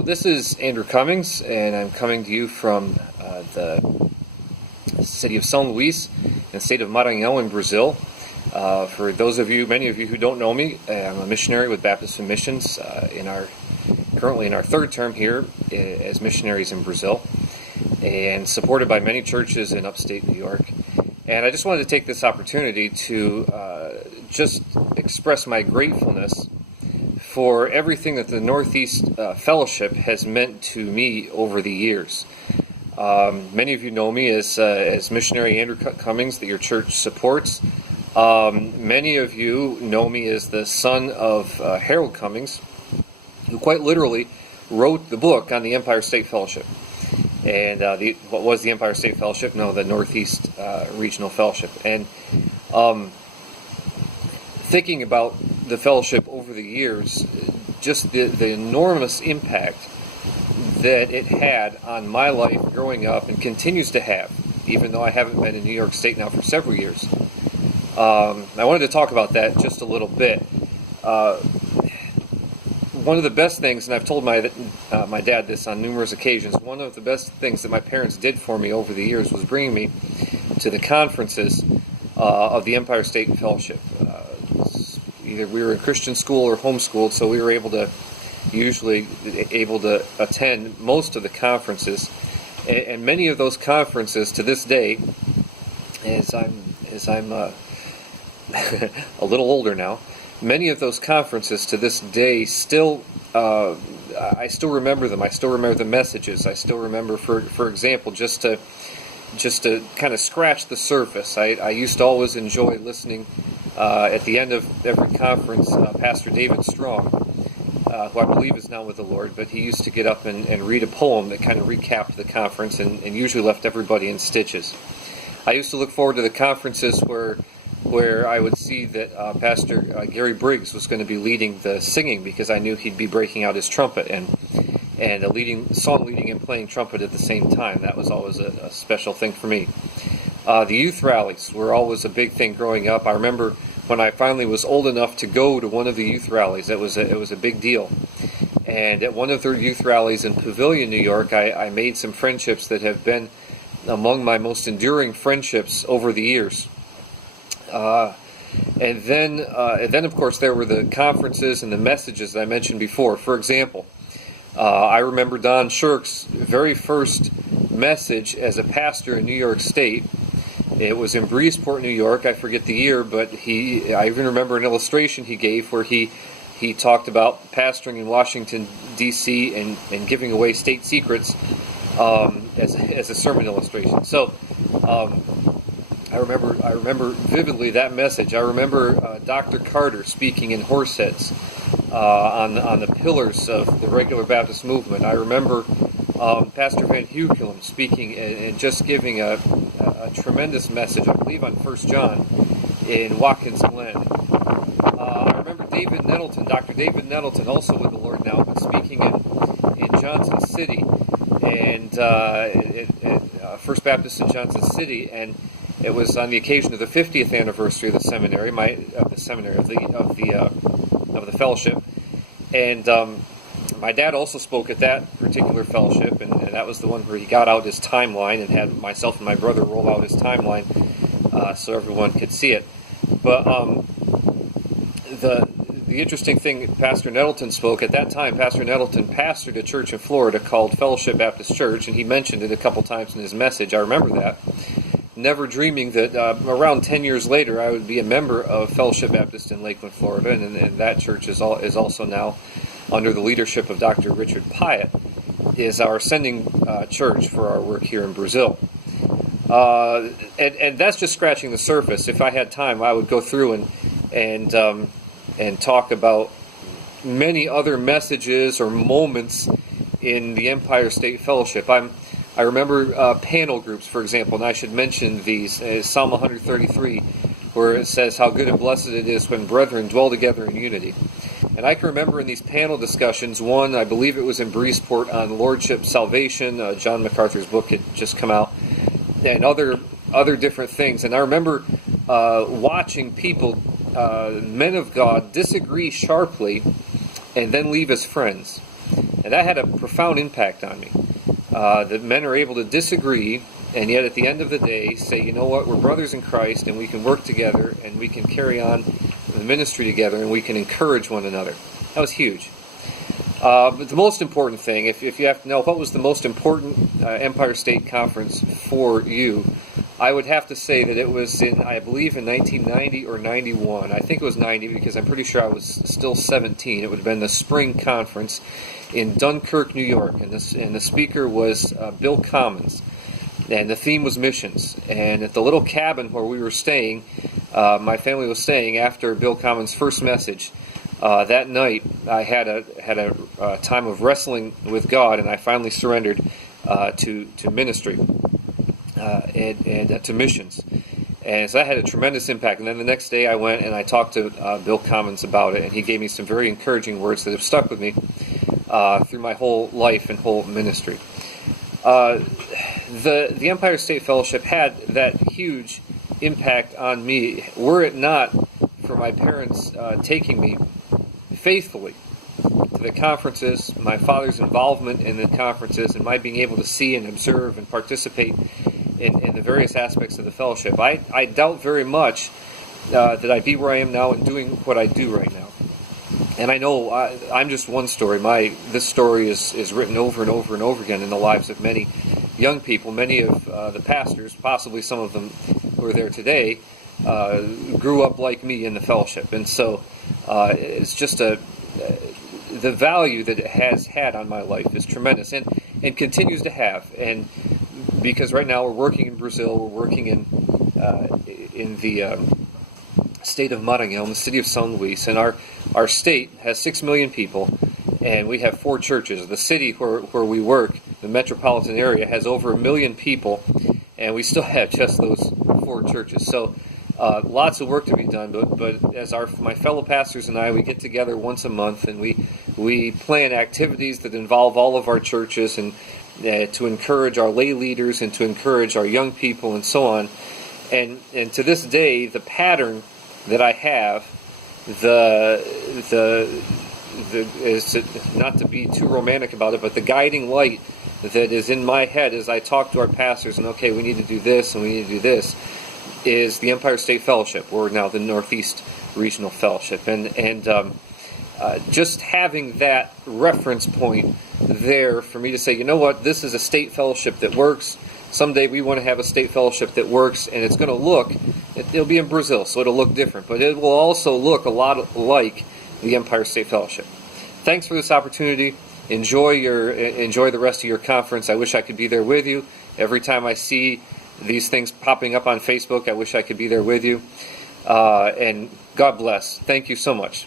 So this is Andrew Cummings, and I'm coming to you from the city of São Luís in the state of Maranhão in Brazil. For those of you, many of you who don't know me, I'm a missionary with Baptist and Missions currently in our third term here as missionaries in Brazil, and supported by many churches in upstate New York. And I just wanted to take this opportunity to just express my gratefulness for everything that the Northeast Fellowship has meant to me over the years. Many of you know me as missionary Andrew Cummings that your church supports. Many of you know me as the son of Harold Cummings, who quite literally wrote the book on the Empire State Fellowship. And what was the Empire State Fellowship? No, the Northeast Regional Fellowship. And thinking about the fellowship over the years, just the enormous impact that it had on my life growing up and continues to have, even though I haven't been in New York State now for several years. I wanted to talk about that just a little bit. One of the best things, and I've told my dad this on numerous occasions, one of the best things that my parents did for me over the years was bringing me to the conferences of the Empire State Fellowship. Either we were in Christian school or homeschooled, so we were usually able to attend most of the conferences. And many of those conferences to this day, as I'm a little older now, many of those conferences to this day still, I still remember them. I still remember the messages. I still remember, for example, just to kind of scratch the surface, I used to always enjoy listening at the end of every conference, Pastor David Strong, who I believe is now with the Lord, but he used to get up and read a poem that kind of recapped the conference and usually left everybody in stitches. I used to look forward to the conferences where I would see that Pastor Gary Briggs was going to be leading the singing, because I knew he'd be breaking out his trumpet and song leading and playing trumpet at the same time. That was always a special thing for me. The youth rallies were always a big thing growing up. I remember when I finally was old enough to go to one of the youth rallies, it was a big deal. And at one of their youth rallies in Pavilion, New York, I made some friendships that have been among my most enduring friendships over the years. And then, of course, there were the conferences and the messages that I mentioned before. For example, I remember Don Shirk's very first message as a pastor in New York State. It was in Breezeport, New York. I forget the year, but I even remember an illustration he gave where he talked about pastoring in Washington, D.C. and giving away state secrets as a sermon illustration. So I remember vividly that message. I remember Dr. Carter speaking in Horseheads on the pillars of the regular Baptist movement. I remember Pastor Van Hukelum speaking and just giving a tremendous message, I believe on 1 John in Watkins Glen. I remember David Nettleton, Dr. David Nettleton, also with the Lord now, but speaking in Johnson City and at First Baptist in Johnson City, and it was on the occasion of the 50th anniversary of the seminary, of the fellowship, and my dad also spoke at that particular fellowship, and that was the one where he got out his timeline and had myself and my brother roll out his timeline so everyone could see it. But the interesting thing, Pastor Nettleton spoke at that time. Pastor Nettleton pastored a church in Florida called Fellowship Baptist Church, and he mentioned it a couple times in his message. I remember that. Never dreaming that around 10 years later I would be a member of Fellowship Baptist in Lakeland, Florida, and that church is also now under the leadership of Dr. Richard Pyatt, is our sending church for our work here in Brazil. And that's just scratching the surface. If I had time, I would go through and talk about many other messages or moments in the Empire State Fellowship. I remember panel groups, for example, and I should mention these. Psalm 133, where it says, "How good and blessed it is when brethren dwell together in unity." And I can remember in these panel discussions, one, I believe it was in Breezeport, on Lordship Salvation. John MacArthur's book had just come out, and other different things. And I remember watching people, men of God, disagree sharply and then leave as friends. And that had a profound impact on me. That men are able to disagree, and yet at the end of the day say, you know what, we're brothers in Christ, and we can work together, and we can carry on the ministry together, and we can encourage one another. That was huge. But the most important thing, if you have to know what was the most important Empire State Conference for you, I would have to say that it was I believe in 1990 or 91. I think it was 90 because I'm pretty sure I was still 17. It would have been the spring conference in Dunkirk, New York, and the speaker was Bill Commons, and the theme was missions. And at the little cabin where we were staying, my family was staying after Bill Commons' first message. That night, I had a time of wrestling with God, and I finally surrendered to ministry and to missions. And so that had a tremendous impact. And then the next day, I went and I talked to Bill Commons about it, and he gave me some very encouraging words that have stuck with me through my whole life and whole ministry. The Empire State Fellowship had that huge impact on me. Were it not for my parents taking me faithfully to the conferences, my father's involvement in the conferences, and my being able to see and observe and participate in the various aspects of the fellowship, I doubt very much that I'd be where I am now and doing what I do right now. And I know I'm just one story. This story is written over and over and over again in the lives of many young people. Many of the pastors, possibly some of them who are there today, grew up like me in the fellowship. And so it's just the value that it has had on my life is tremendous and continues to have. And because right now we're working in Brazil, we're working in the state of Maranhão, the city of São Luís, and our state has 6 million people, and we have 4 churches. The city where we work, the metropolitan area, has over 1 million people, and we still have just those 4 churches. So lots of work to be done, but as my fellow pastors and I, we get together once a month, and we plan activities that involve all of our churches, and to encourage our lay leaders and to encourage our young people and so on. And to this day, the pattern that I have, is not to be too romantic about it, but the guiding light that is in my head as I talk to our pastors and, okay, we need to do this and we need to do this, is the Empire State Fellowship, or now the Northeast Regional Fellowship. And just having that reference point there for me to say, you know what, this is a state fellowship that works. Someday we want to have a state fellowship that works, and it's going to it'll be in Brazil, so it'll look different, but it will also look a lot like the Empire State Fellowship. Thanks for this opportunity. Enjoy the rest of your conference. I wish I could be there with you. Every time I see these things popping up on Facebook, I wish I could be there with you. And God bless. Thank you so much.